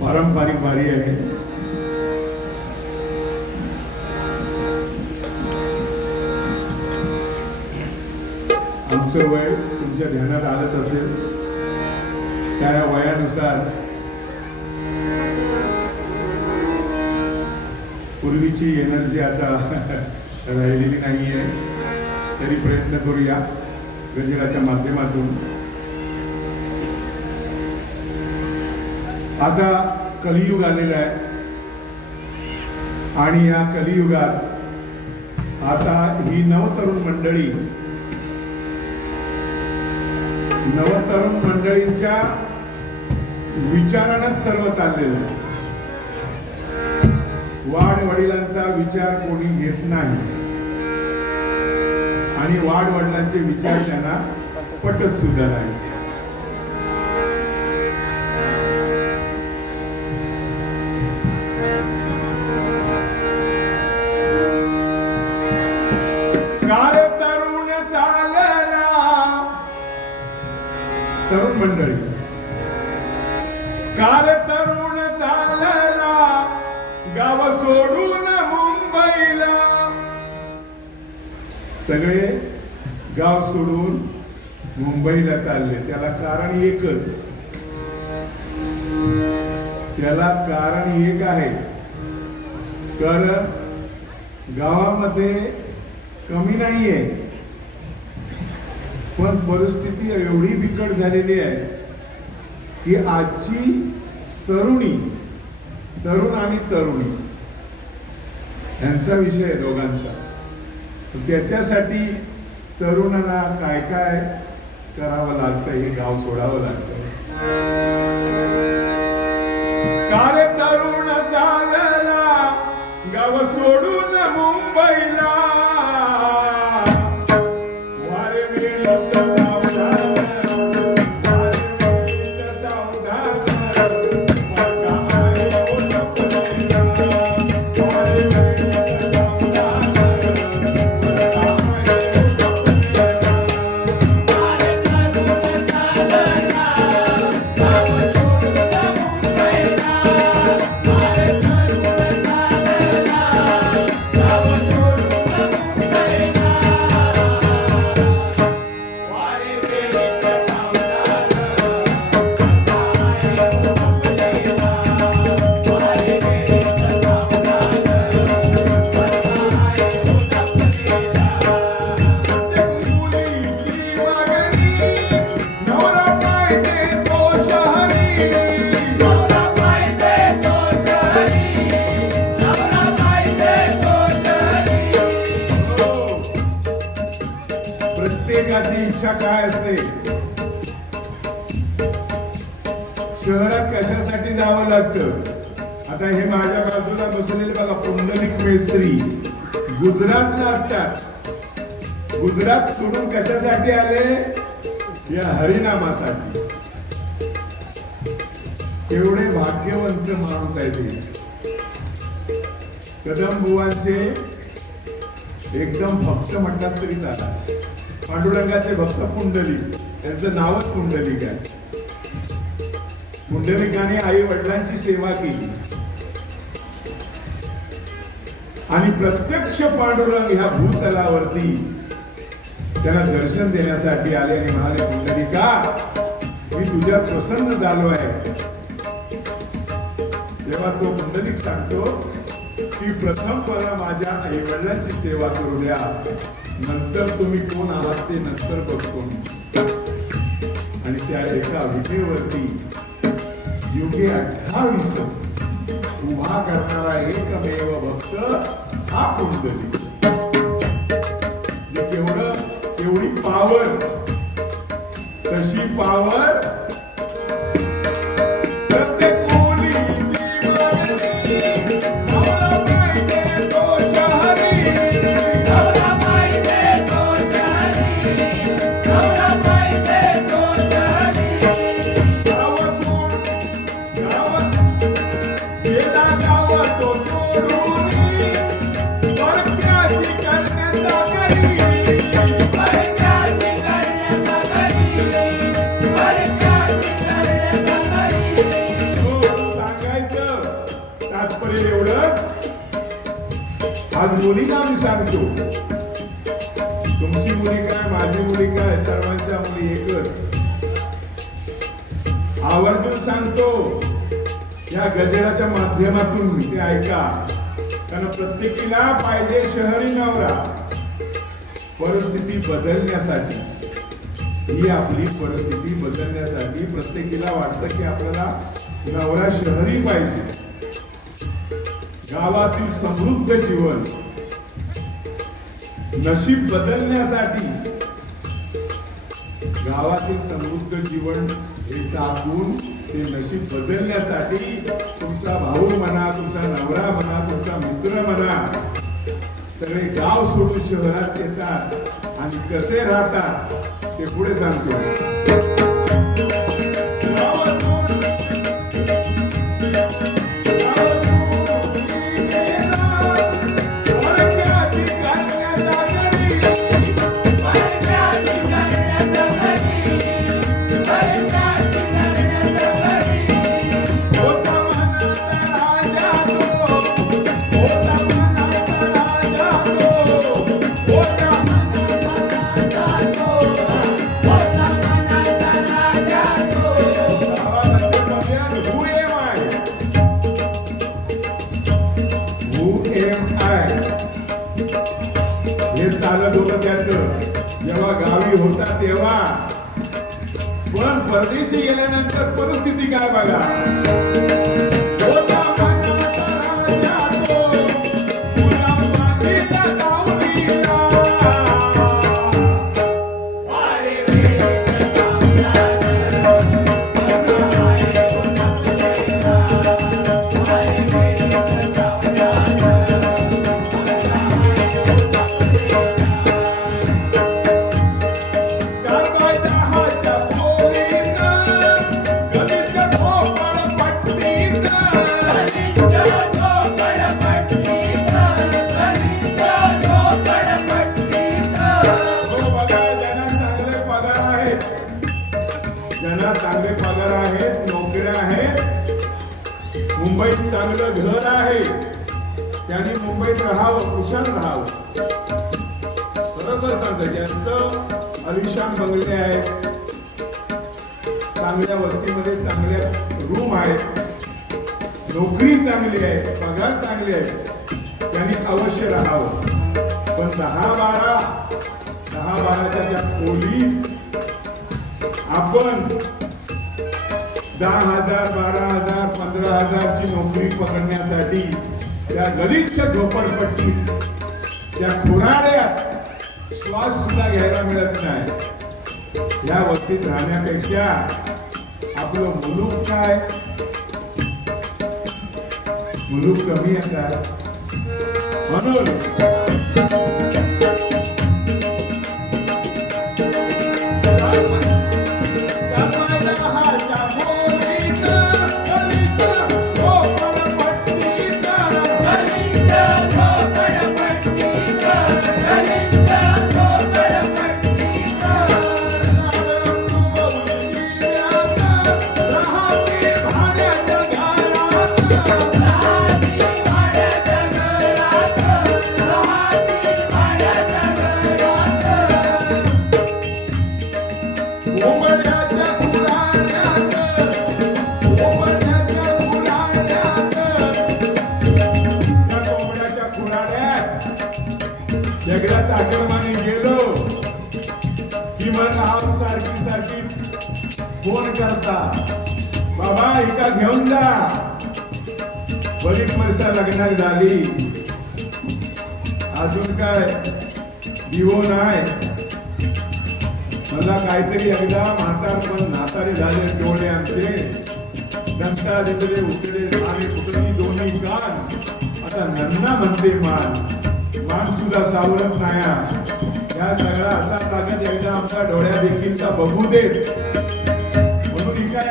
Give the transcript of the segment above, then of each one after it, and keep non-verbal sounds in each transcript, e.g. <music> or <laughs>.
पारंपरिक वारी आहे. आमचं वय तुमच्या ध्यानात आलंच असेल. त्या वयानुसार पूर्वीची एनर्जी आता <laughs> राहिलेली नाही आहे तरी प्रयत्न करूया गजराच्या माध्यमातून. आता कलियुग आलेला आहे. आणि या कलियुगात आता ही नवतरुण मंडळी नवतरुण मंडळींच्या विचारानंच सर्व चाललेलं आहे. वाढ वडिलांचा विचार कोणी घेत नाही. आणि वाढ वडिलांचे विचार त्यांना पटत सुद्धा नाही. काळ तरुण चालला. तरुण मंडळी गाव सोडून मुंबईला चालले. त्याला कारण एकच. त्याला कारण एक आहे. तर गावामध्ये कमी नाही आहे पण परिस्थिती एवढी बिकट झालेली आहे की आजची तरुणी तरुण आणि तरुणी यांचा विषय आहे दोघांचा. त्याच्यासाठी तरुणाला काय काय करावं लागतं हे गाव सोडावं लागतं. काल तरुण चालला गाव सोडून मुंबईला. प्रत्येकाची काय असते? शहरात कशासाठी जावं लागतं? आता हे माझ्या बाजूला बसलेले बघा पुंडलिक मेस्त्री. गुजरातला असतात. गुजरात सोडून कशासाठी आले? या हरिनामासाठी. एवढे भाग्यवंत माणूस आहे ते कदम बुवांचे एकदम भक्त म्हणतात तरी चालतात पांडुरंगाचे भक्त पुंडलिक त्यांचं नावच पुंडलिक आहे पुंडलिकाने आई वडिलांची सेवा केली. आणि प्रत्यक्ष पांडुरंग ह्या भूतलावरती त्यांना दर्शन देण्यासाठी आले आणि म्हणाले पुंडलिका मी तुझ्या प्रसन्न झालो आहे. तेव्हा तो पुंडलिक सांगतो की प्रथम मला माझ्या आई वडिलांची सेवा करू द्या. नंतर तुम्ही कोण आहात ते नंतर बघतो आणि त्या एका विजेवरती योगे अठ्ठावीस उभा करणारा एकमेव भक्त हा कुंडली. म्हणजे केवढं केवढी पावर तशी पावर आज आम्ही मी सांगतो तुमची मुली काय माझी मुली काय सर्वांच्या मुली एकच. आवर्जून सांगतो या गजराच्या माध्यमातून ते ऐका. कारण प्रत्येकीला पाहिजे शहरी नवरा. परिस्थिती बदलण्यासाठी. ही आपली परिस्थिती बदलण्यासाठी प्रत्येकीला वाटतं की आपल्याला नवरा शहरी पाहिजे. गावातील समृद्ध जीवन. नशीब बदलण्यासाठी गावातील समृद्ध जीवन हे टाकून ते नशीब बदलण्यासाठी तुमचा भाऊ म्हणा तुमचा नवरा म्हणा तुमचा मित्र म्हणा सगळे गाव सोडून शहरात येतात आणि कसे राहतात ते पुढे सांगतो. काय बघा चांगली आहे पगार चांगली आहे. त्यांनी अवश्य राहावं. पण दहा बारा दहा बाराच्या त्या खोलीत आपण दहा हजार बारा हजार पंधरा हजारची नोकरी पकडण्यासाठी त्या गलिच्छ झोपडपट्टीत त्या खुराड्यात श्वास सुद्धा घ्यायला मिळत नाही. या वस्तीत राहण्यापेक्षा आपलं मुलूक काय? मुलूक कमी असतात म्हणून हिका घेऊन जा. बरीच वर्ष लग्नात झाली. अजून काय? दिवो नाही. मला काहीतरी एकदा म्हातारपण नातारे झाले डोळे आमचे. दंता दिसले उतरे. आणि कुठली दोन्ही कान आता नन्ना म्हणते मान. मान तुझा सावरत नाही या सगळा असा ताकद एकदा आमच्या डोळ्या देखीलचा बघू देत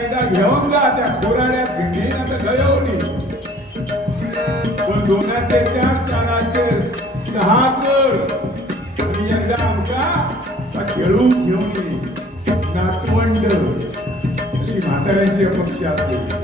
एकदा घेऊन जा त्या खोराड्यात घेऊन आता गयवली पण दोनाचे चार चाराचे सहा कर आणि एकदा आमका आता खेळून घेऊन नातवंड. अशी म्हाताऱ्यांची अपेक्षा असते.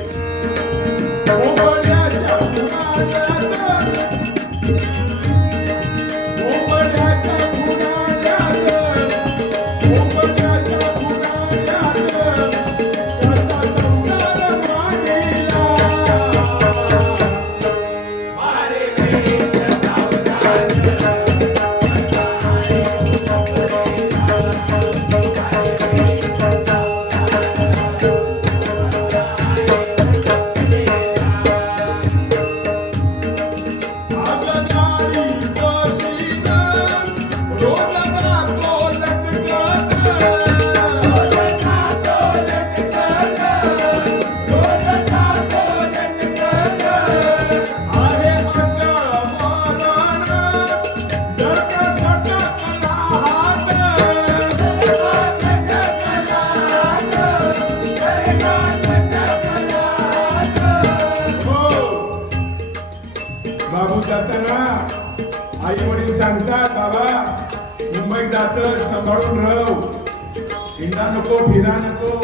नको फिरा नको.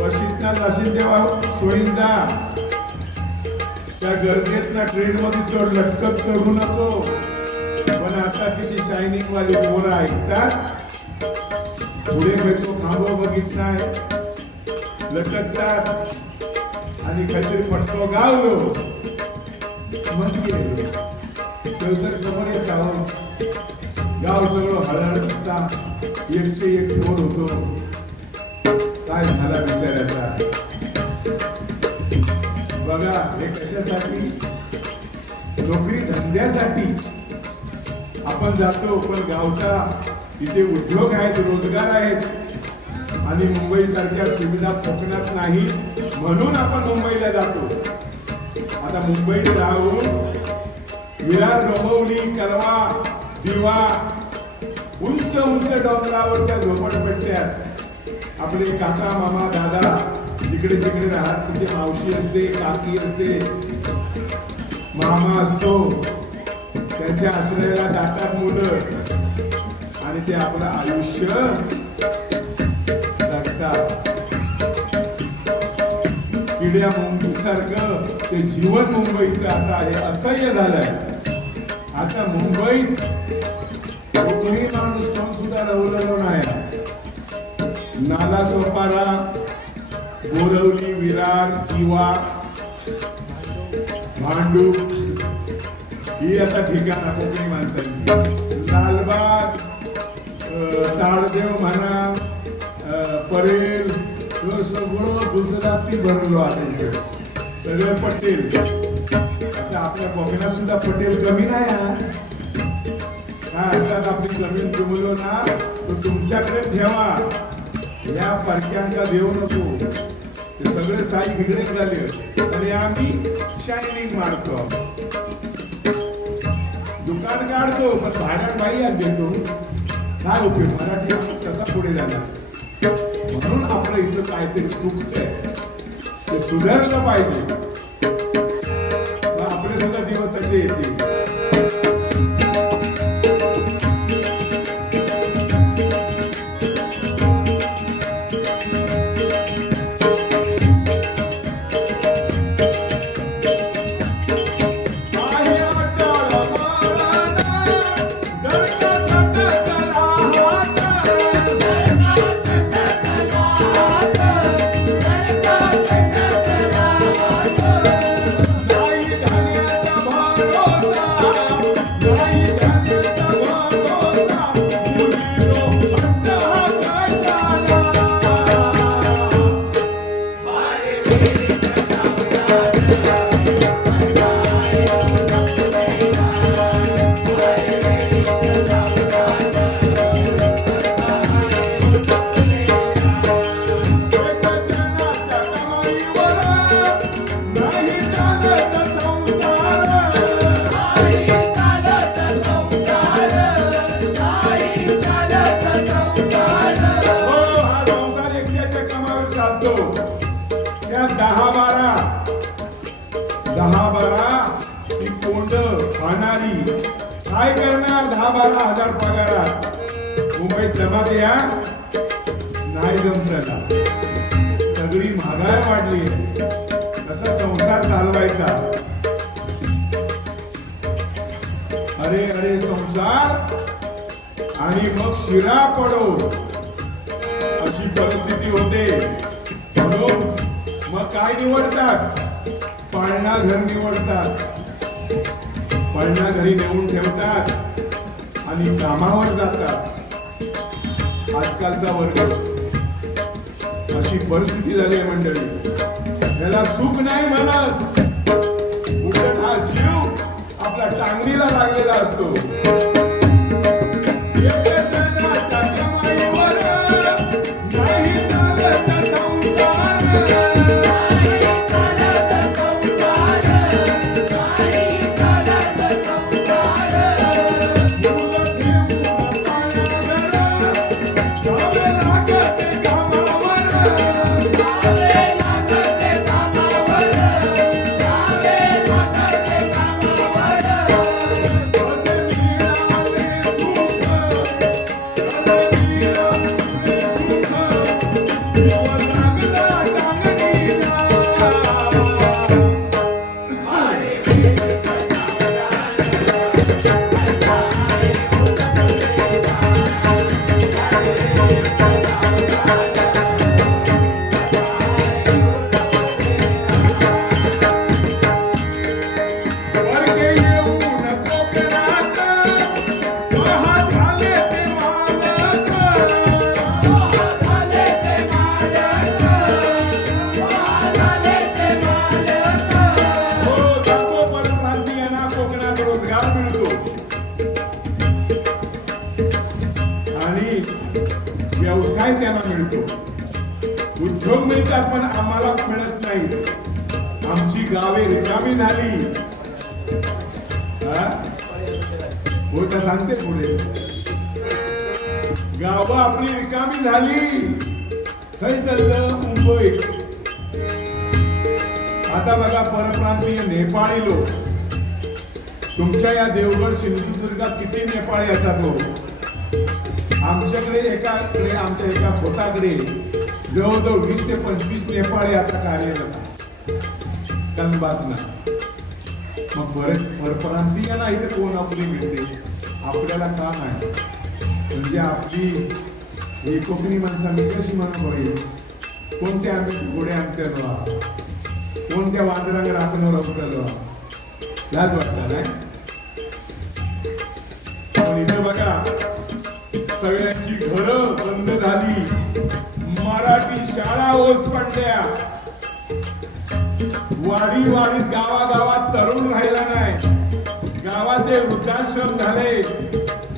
बशीतना जाशील तेव्हा सोयींदा. त्या गरजेत ट्रेन मध्ये तो लटकत करू नको. पण आता किती शायनिंग वाली पोरं ऐकतात? पुढे भेटतो खांबो बघितलाय. लटकतात. आणि काहीतरी पटतो गावलो. म्हणजे व्यवसाय समोर एक गाव. गाव सगळं हळहळ असता एक ते एक फोन होतो. आज मला विचारायचा आहे. बघा हे कशासाठी? नोकरी धंद्यासाठी. आपण जातो पण गावचा इथे उद्योग आहेत रोजगार आहेत. आणि मुंबई सारख्या सुविधा कोकणात नाही म्हणून आपण मुंबईला जातो. आता मुंबईत राहून विरार डोंबवली करवा दिवा उंच उंच डोंगरावरच्या झोपडपट्ट्यात आपले काका मामा दादा जिकडे तिकडे राहत तिथे मावशी असते काकी असते मामा असतो. त्यांच्या आश्रयाला जातात मुलं आणि ते आपलं आयुष्य जगतात. किड्या मुंबईसारखं ते जीवन मुंबईचं आता आहे असह्य झालंय. आता मुंबईत कोणी माणूस सुद्धा रवलेलो नाही. नाला सोपारा बोरवली विरार किंवा भांडू ही आता ठिकाण कोकणी माणसांची. लालबाग ताळदेव ताडदेव म्हणा परेल हे सगळं गुजराती भरलो आहे इकडे. सगळं पटेल. आता आपल्या कोकणात सुद्धा पटेल कमी नाही हा. काय असतात आपली जमीन जुमलो ना तर तुमच्याकडे ठेवा. या परक्यांका देऊ नको. ते सगळे स्थायी बिघडे झाले आणि आम्ही शायनिंग मारतो दुकान काढतो पण भाड्यात बाई आज देतो. काय उपयोग? मराठी कसा पुढे झाला म्हणून आपलं इथं काहीतरी चुकतंय. ते सुधारलं पाहिजे. आपले सुद्धा दिवस तसे येतील? निवडतात. पाळणा घर निवडतात. पाळणा घरी नेऊन ठेवतात. आणि कामावर जातात. आजकालचा वर्ग अशी परिस्थिती झाली आहे मंडळी. त्याला सुख नाही म्हणत. उलट हा जीव आपल्या टांगणीला लागलेला असतो. काय त्यांना मिळतो. उद्योग मिळतात पण आम्हाला मिळत नाही. आमची गावे रिकामी झाली. होय का सांगते पुढे. गाव आपली रिकामी झाली. खय चाललं मुंबई. आता बघा परप्रांतीय नेपाळी लोक. तुमच्या या देवगड सिंधुदुर्गात किती नेपाळी असतात हो? आमच्याकडे एका आमच्या एका पोटाकडे जवळजवळ वीस ते पंचवीस नेपाळी आता कार्यरत कनबातना मग बरेच परप्रांतीय ना इथे कोण आपली मिळते? आपल्याला का नाही? म्हणजे आपली ही कोकणी माणसं मी कशी म्हणून बघेल कोणत्या आम्ही घोडे आणतो कोणत्या वादळाकडे आपण रमतो लाज वाटत नाही? पण इथे बघा सगळ्यांची घरं बंद झाली. मराठी शाळा ओस पडल्या. वाडी वाडीत गावागावात तरुण राहिला नाही. गावाचे वृद्धाश्रम झाले.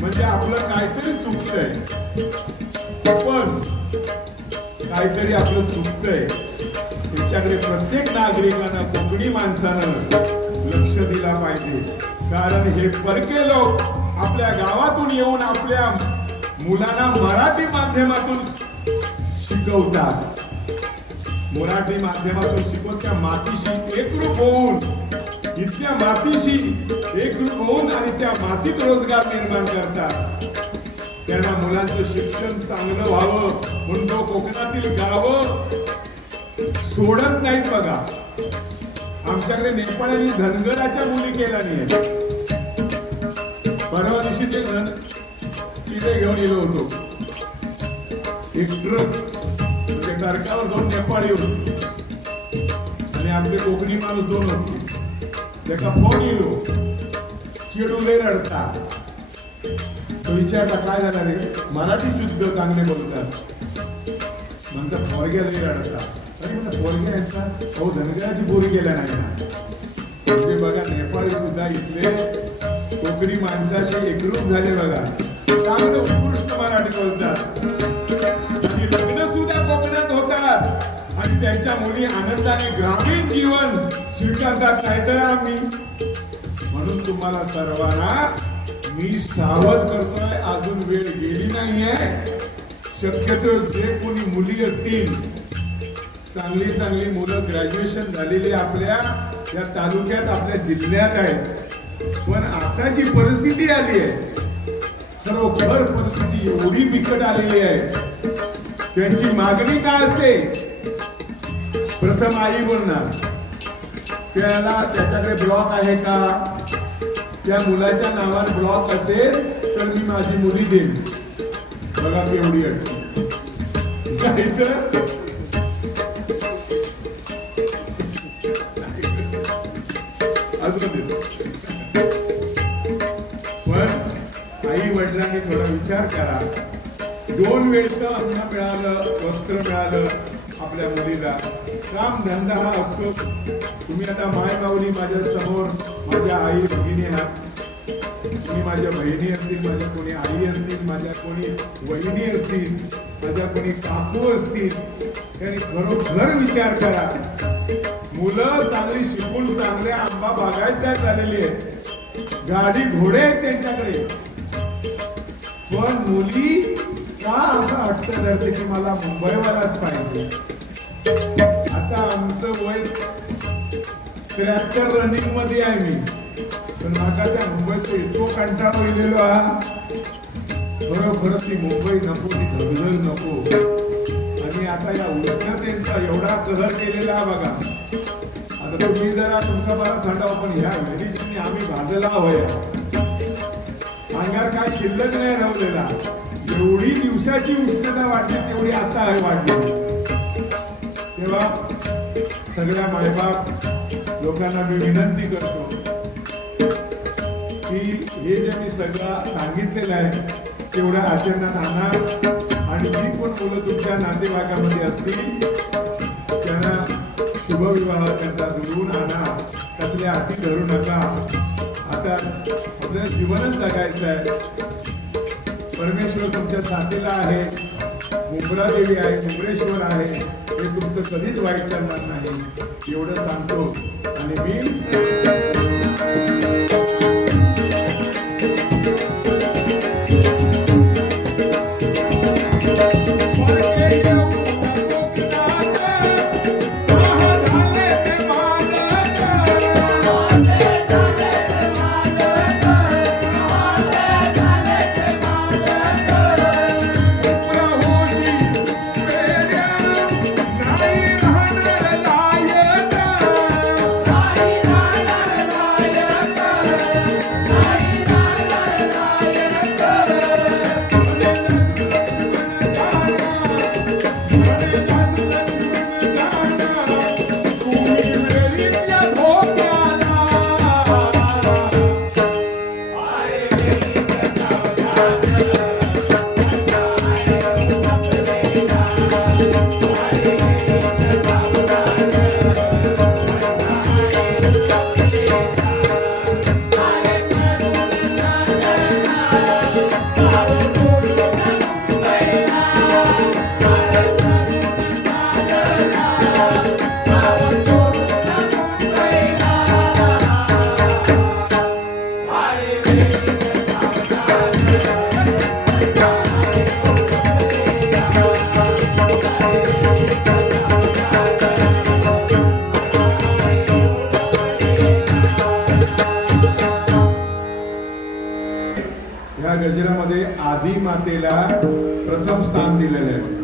म्हणजे आपलं काहीतरी चुकतंय. पण काहीतरी आपलं चुकतंय. त्याच्याकडे प्रत्येक नागरिकानं कोकणी माणसानं लक्ष दिला पाहिजे. कारण हे परके लोक आपल्या गावातून येऊन आपल्या मुलांना मराठी माध्यमातून शिकवतात. मराठी माध्यमातून शिकवून त्या मातीशी एकरूप होऊन इथल्या मातीशी एकरूप होऊन आणि त्या मातीत रोजगार निर्माण करतात. त्यांना मुलांचं शिक्षण चांगलं व्हावं म्हणून तो कोकणातील गावं सोडत नाहीत बघा. आमच्याकडे नेपाळ्यांनी धनगराच्या मुली केल्या नाही परवा दिवशी ते धन घेऊन गेलो होतो. एक ट्रक म्हणजे टरकावर दोन नेपाळी होते आणि आपले कोकणी माणूस दोन होते. त्याचा फोन येलो. चिडू लय रडता. तो विचारला काय झाला रे? मराठी शुद्ध चांगले बोलतात. म्हणतात नंतर पोरग्याला रडता. अरे म्हणलं पोरग्या यांचा अहो धनगराची बोरी केल्या नाही ना. म्हणजे बघा नेपाळी सुद्धा इथले कोकणी माणसाशी एकरूप झाले बघा. चांगलं उत्कृष्ट मराठी बोलतात. आणि लग्न सुद्धा कोकणात होतात. आणि त्यांच्या मुली आनंदाने ग्रामीण जीवन स्वीकारतात नाहीतर आम्ही. म्हणून तुम्हाला सर्वांना मी सावध करतोय अजून वेळ गेली नाहीये. शक्यतो जे कोणी मुली असतील चांगली चांगली मुलं ग्रॅज्युएशन झालेली आपल्या या तालुक्यात आपल्या जिल्ह्यात आहेत. पण आता जी परिस्थिती आली आहे खरोखर परिस्थिती एवढी बिकट आलेली आहे. त्यांची मागणी काय असते? प्रथम आई बोलणार त्याला त्याच्याकडे ब्लॉक आहे का? त्या मुलाच्या नावात ब्लॉक असेल तर मी माझी मुली देईन. बघा एवढी अडचण काही <laughs> विचार करा. दोन वेळचं अन्न मिळालं वस्त्र मिळालं आपल्या मुलीला. काम धंदा हा असतो. तुम्ही आता माय माऊली माझ्यासमोर माझ्या आई भगिनी आहात. तुम्ही माझ्या बहिणी असतील माझ्या कोणी आई असतील माझ्या कोणी वहिनी असतील माझ्या कोणी काकू असतील त्याने खरोखर विचार करा. मुलं चांगली शिकून चांगले आंबा बागायत झालेली आहे गाडी घोडे आहेत त्यांच्याकडे. पण मुली का असं वाटतं धरते की मला मुंबईवालाच पाहिजे. आता आमचं वय त्र्याहत्तर रनिंगमध्ये आहे मी. पण माझा त्या मुंबईचा इतको कंटाळ गेलेलो हा. बरोबर ती मुंबई नको ती धगधग नको. आणि आता या उष्णतेचा एवढा कहर केलेला हा बघा. आता तुम्ही जरा तुमचा बरा थंडाव पण ह्या मेडिसिन आम्ही भाजला हवंय अंगार काय शिल्लक नाही राहलेला. एवढी दिवसाची उष्णता वाढली तेवढी आता आहे वाटली तेव्हा सगळ्या मायबाप लोकांना मी विनंती करतो की हे जे मी सगळं सांगितलेलं आहे तेवढ्या आचरणात आणा. आणि जी पण मुलं तुमच्या नातेवाईकामध्ये असतील शुभविवाह त्यांचा जुळवून आणा कसल्या अटी करू नका. आता आपल्याला जीवनच जगायचं आहे. परमेश्वर तुमच्या साथीला आहे. मुंब्रा देवी आहे मुंबरेश्वर आहे. हे तुमचं कधीच वाईट करणार नाही. एवढं सांगतो. आणि मी मातेला प्रथम स्थान दिलेलं आहे.